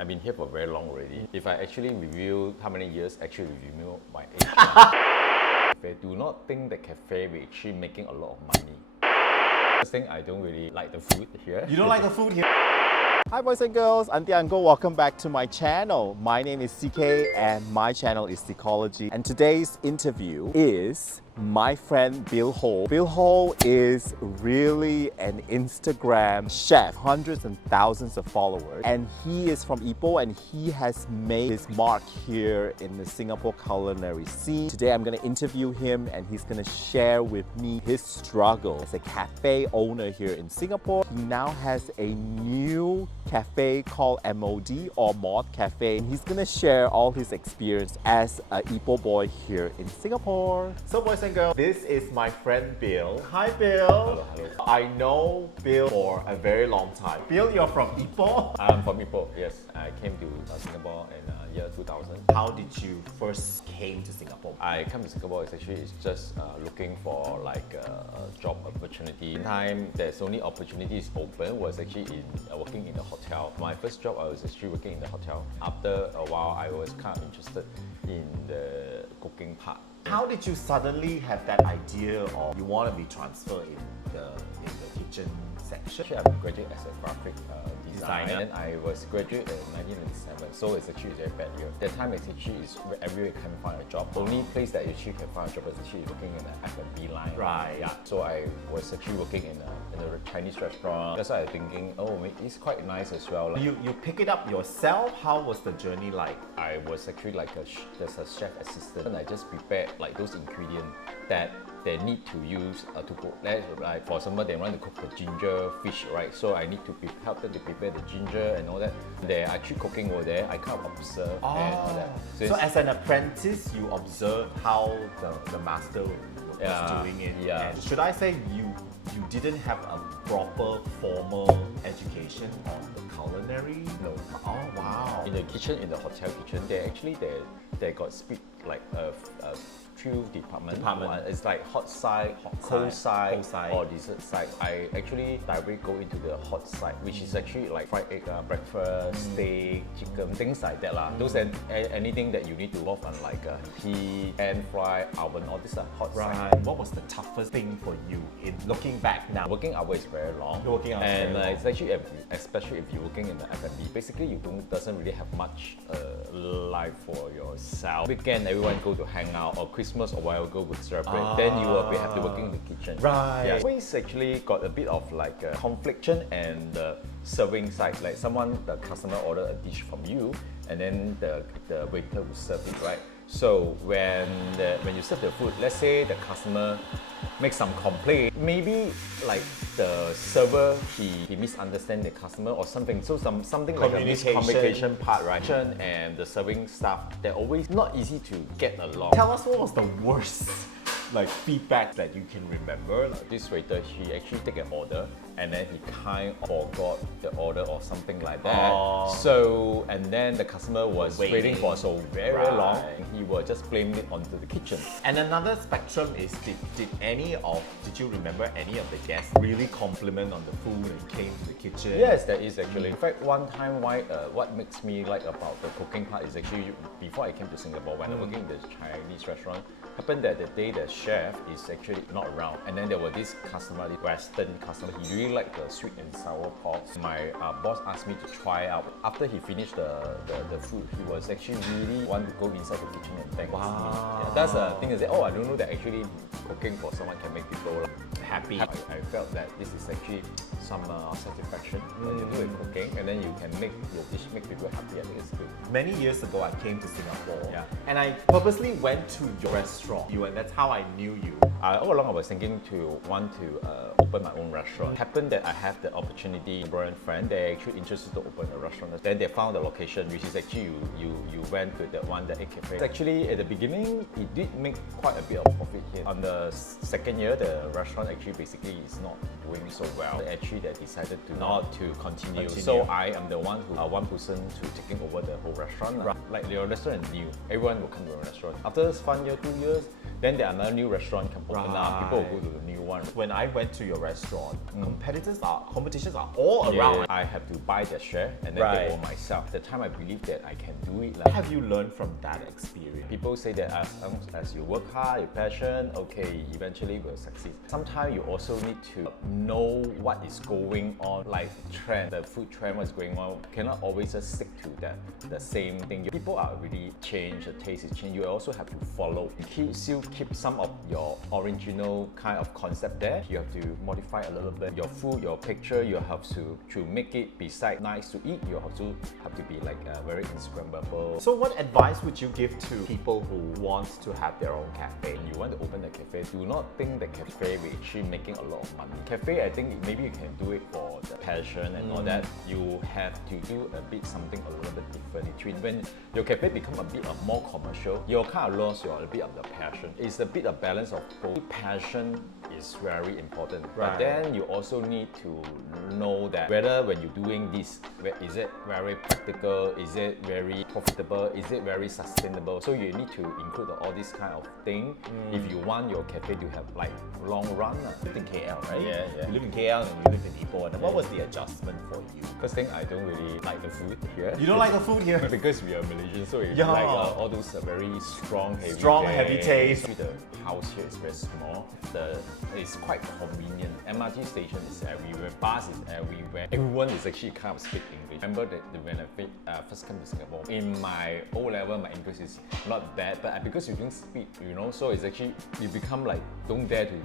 I've been here for very long already. If I actually reveal how many years, actually reveal my age. Do not think that cafe will actually making a lot of money. First thing, I don't really like the food here. You don't like the food here? Hi boys and girls, Auntie Uncle, welcome back to my channel. My name is CK and my channel is Psychology. And today's interview is my friend Bill Ho. Bill Ho is really an Instagram chef, hundreds and thousands of followers. And he is from Ipoh and he has made his mark here in the Singapore culinary scene. Today I'm gonna interview him and he's gonna share with me his struggle as a cafe owner here in Singapore. He now has a new cafe called MOD or Mod Cafe. He's gonna share all his experience as a Ipoh boy here in Singapore. So boys and girls, this is my friend Bill. Hi Bill. Hello, hello. I know Bill for a very long time. Bill, you're from Ipoh? I'm from Ipoh, yes. I came to Singapore in year 2000. How did you first came to Singapore? I come to Singapore is actually just looking for like a job opportunity. In time, there's only opportunities open was actually in working in the hotel. My first job, I was actually working in the hotel. After a while, I was kind of interested in the cooking part. How did you suddenly have that idea of you want to be transferred in the kitchen section? Actually, I'm graduate as a graphic designer. And then I was graduate in 1997, so it's actually a very bad year. That time it's actually everywhere you can find a job. The only place that you actually can find a job is actually working in an F&B line. Right. Yeah. So I was actually working in a Chinese restaurant. That's why I was thinking, oh, it's quite nice as well. Like, You pick it up yourself? How was the journey like? I was actually like there's a chef assistant, and I just prepared like those ingredients that they need to use to cook. Like for example, they want to cook the ginger fish, right? So I need to help them to prepare the ginger and all that. They're actually cooking over there. I kind of observe and all that. So as an apprentice, you observe how the master was doing it. Yeah. And should I say you didn't have a proper formal education on the culinary? No. Oh wow. In the kitchen, in the hotel kitchen, they got split like a few departments. It's like hot side, cold side, or dessert side. I actually directly go into the hot side, which is actually like fried egg, breakfast, steak, chicken, things like that lah. Those and anything that you need to work on like heat, pan fry, oven, all this hot side. What was the toughest thing for you in looking back now? Working hour is very long. Working hours and very long. it's actually especially if you're working in the F&B, basically you doesn't really have much life for yourself. Weekend everyone go to hang out, or Christmas or while go with celebrate. Then you will have to working in the kitchen. Right. Yeah. Always actually got a bit of like a confliction and the serving side. Like the customer order a dish from you, and then the waiter will serve it, right? So when you serve the food, let's say the customer makes some complaint, maybe like the server he misunderstand the customer or something. So something like a miscommunication part, right? And the serving staff, they're always not easy to get along. Tell us what was the worst feedback that you can remember. This waiter, he actually take an order and then he kind of forgot the order or something like that. So, and then the customer was waiting for so very long, and he will just blame it onto the kitchen. And another spectrum is, did you remember any of the guests really compliment on the food and came to the kitchen? Yes, there is actually. In fact, one time what makes me like about the cooking part is actually before I came to Singapore, when I was working in the Chinese restaurant, happened that the day the chef is actually not around, and then there was this customer, this Western customer, he really liked the sweet and sour pork. My boss asked me to try out. After he finished the food, he was actually really want to go inside the kitchen and thank me. Yeah, that's the thing is that, I don't know that actually cooking for someone can make people happy. I felt that this is actually some satisfaction when you do it cooking, and then you can make your dish make people happy. I think it's good. Many years ago, I came to Singapore, Yeah. and I purposely went to your restaurant. And that's how I knew you. All along I was thinking to want to open my own restaurant. It happened that I have the opportunity, a Korean friend, they're actually interested to open a restaurant. Then they found the location, which is actually you went to that one, the egg cafe. Actually, at the beginning, it did make quite a bit of profit here. On the second year, the restaurant actually basically is not doing so well. Actually, they decided to not to continue. So I am the one person to taking over the whole restaurant. Like your restaurant is new, everyone will come to your restaurant. After this 1 year, 2 years, then there are another new restaurant can open up. People will go to the new one. When I went to your restaurant, competitions are all around. I have to buy their share and then Right. take over myself. At the time I believe that I can do it. What have you learned from that experience? People say that as you work hard, your passion, okay, eventually will succeed. Sometimes you also need to know what is going on, like trend, the food trend, what's going on. You cannot always just stick to the same thing. People are really changed, the taste is changed. You also have to follow. Still keep some of your original kind of concept there. You have to modify a little bit. Your food, your picture, you have to make it beside nice to eat. You have to be like very Instagrammable. So what advice would you give to people who want to have their own cafe? When you want to open a cafe, do not think the cafe will actually making a lot of money. Cafe, I think maybe you can do it for the passion and all that. You have to do a bit something a little bit different. When your cafe become a bit more commercial, you kind of lost a bit of the passion. It's a bit of balance of both. Passion is very important, Right. but then you also need to know that whether when you're doing this, is it very practical, is it very profitable, is it very sustainable? So you need to include all this kind of thing if you want your cafe to have like long run. You live in KL, right? Yeah. You live in KL and you live in Ipoh. And what was the adjustment for you? First thing, I don't really like the food here. You don't like the food here? Because we are Malaysian, so we Yeah. like all those very strong, heavy taste. The house here is very small. It's quite convenient. MRT station is everywhere. Bus is everywhere. Everyone is actually kind of speak English. Remember that when I first came to Singapore, in my O level, my English is not bad, but because you don't speak, so it's actually you become like don't dare to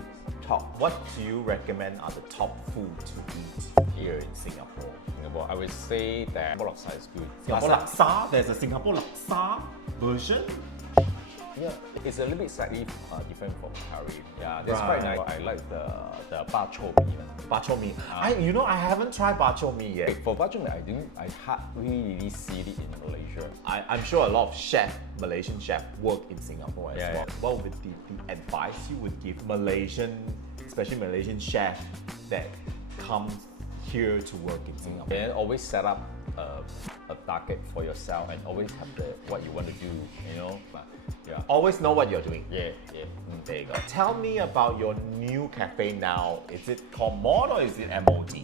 talk. What do you recommend are the top food to eat here in Singapore? I would say that Singapore laksa is good. Singapore laksa? There's a Singapore laksa version? Yeah, it's a little bit slightly different from curry. Yeah, that's quite nice. I like the bak chor mee. Bak chor mee. I haven't tried bak chor mee yet. For bak chor mee, I hardly really see it in Malaysia. I'm sure a lot of Malaysian chefs work in Singapore as well. What would be the advice you would give especially Malaysian chefs that come here to work in Singapore? And always set up a target for yourself and always have what you want to do, Always know what you're doing. Yeah. There you go. Tell me about your new cafe now. Is it called Mod or is it MOD?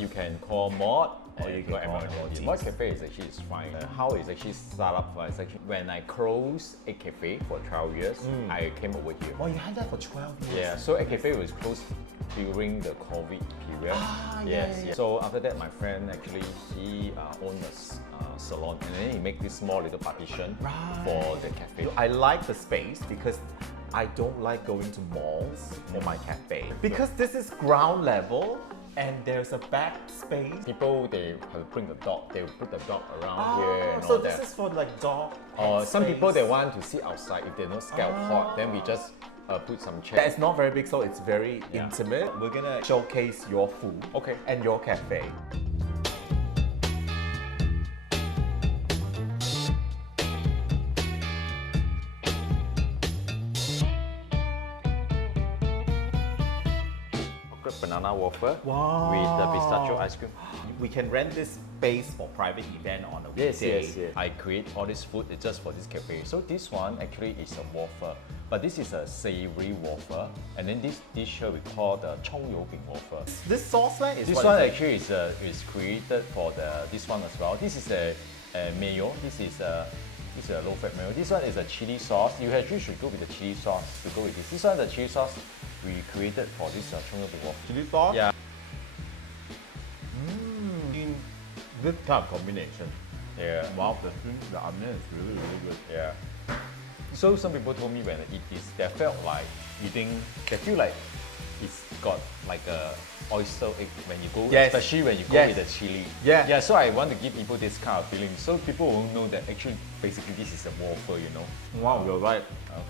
You can call Mod Or you can call MOD. Mod Cafe is actually fine. How it's actually start up is actually when I closed a cafe for 12 years, I came over here. Oh, you had that for 12 years? Yeah, so a cafe was closed during the COVID period. Yes. So after that, my friend actually he owned a salon, and then he make this small little partition for the cafe. I like the space because I don't like going to malls for my cafe. Because this is ground level and there's a back space. People, they have bring the dog, they will put the dog around here and so all this that. is for like dog Or some space. people, they want to sit outside. If they're not scared of hot, then we just put some chairs. It's not very big, so it's very intimate. We're gonna showcase your food and your cafe. Banana waffle Wow. with the pistachio ice cream. We can rent this space for private event on a weekday. Yes. I create all this food just for this cafe. So this one actually is a waffle, but this is a savory waffle, and then this dish here we call the Chong Yo Bing waffle. This sauce line is This what one is it? actually is created for this one as well. This is a mayo. This is a low-fat mayo. This one is a chili sauce. You actually should go with the chili sauce to go with this. This one, the chili sauce we created for this Chong Yo Bing waffle. Chili sauce? Yeah. Good kind of combination. Yeah. Wow, the onion is really, really good. Yeah. So some people told me when I eat this, they felt like they feel like it's got like a oyster egg when you go, Yes. especially when you go Yes. with the chili. Yeah. So I want to give people this kind of feeling, so people won't know that actually, basically this is a waffle, Wow, you're right.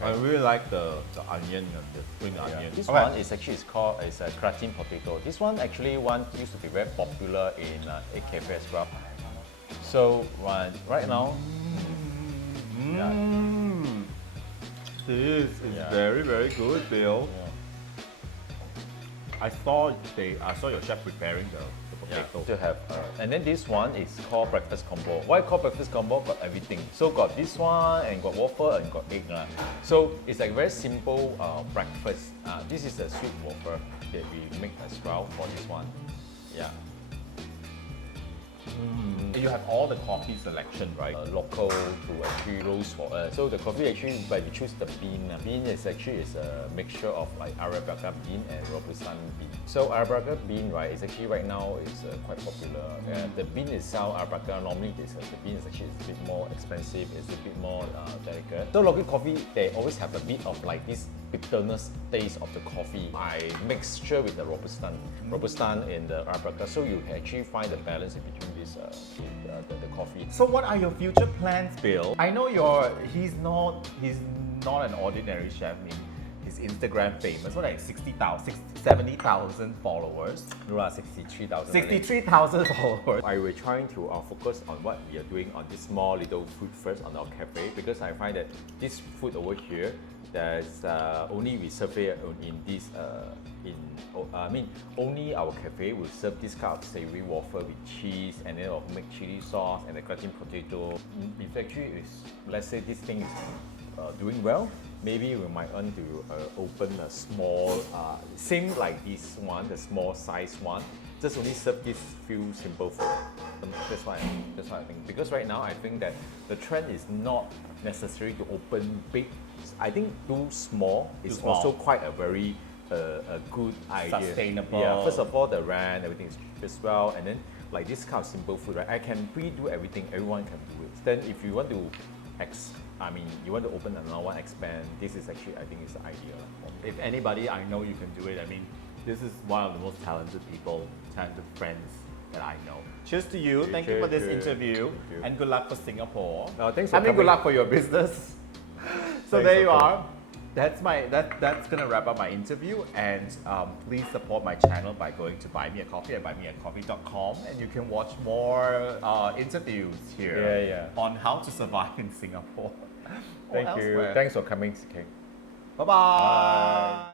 Okay. I really like the onion and the spring onion. This one is actually called a gratin potato. This one actually used to be very popular in a cafe as well. So right now, This is very, very good, Bill. I saw your chef preparing the potato. To have, and then this one is called breakfast combo. Why called breakfast combo? Got everything. So got this one and got waffle and got egg lah. So it's like very simple breakfast. This is a sweet waffle that we make as well for this one. Yeah. You have all the coffee selection, right? Local to actually roast for us. So the coffee actually, but we choose the bean. Bean is actually a mixture of like Arabica bean and Robusta bean. So Arabica bean, right, is actually right now is quite popular. The bean itself, Arabica, normally the bean is actually a bit more expensive. It's a bit more delicate. So local coffee, they always have a bit of like this bitterness taste of the coffee. I mixture with the Robusta and the Arabica, so you can actually find the balance in between this the coffee. So what are your future plans, Bill? I know he's not an ordinary chef. I mean, his Instagram famous, what, like 70,000 followers. No, 63,000. 63,000 followers. I will trying to focus on what we are doing on this small little food first on our cafe, because I find that this food over here, there's only we serve it in this only our cafe will serve this kind of savory waffle with cheese, and then make chili sauce and the gratin potato. If actually let's say this thing is doing well, maybe we might want to open a small, same like this one, the small size one, just only serve this few simple food. That's what I think. Because right now I think that the trend is not necessary to open big. I think too small is also quite a very a good idea. Sustainable. Yeah. First of all, the rent, everything is cheap as well, and then like this kind of simple food, right? I can pre-do everything. Everyone can do it. Then if you want to, you want to open another one, expand. This is actually, I think, is the idea. If anybody, I know you can do it. I mean, this is one of the most talented friends that I know. Cheers to you. Thank you for this interview, and good luck for Singapore. Thanks for good luck for your business. So there you are. That's gonna wrap up my interview, and please support my channel by going to Buy Me a Coffee at buymeacoffee.com, and you can watch more interviews here on how to survive in Singapore. Thank you. Thanks for coming, CK. Bye-bye.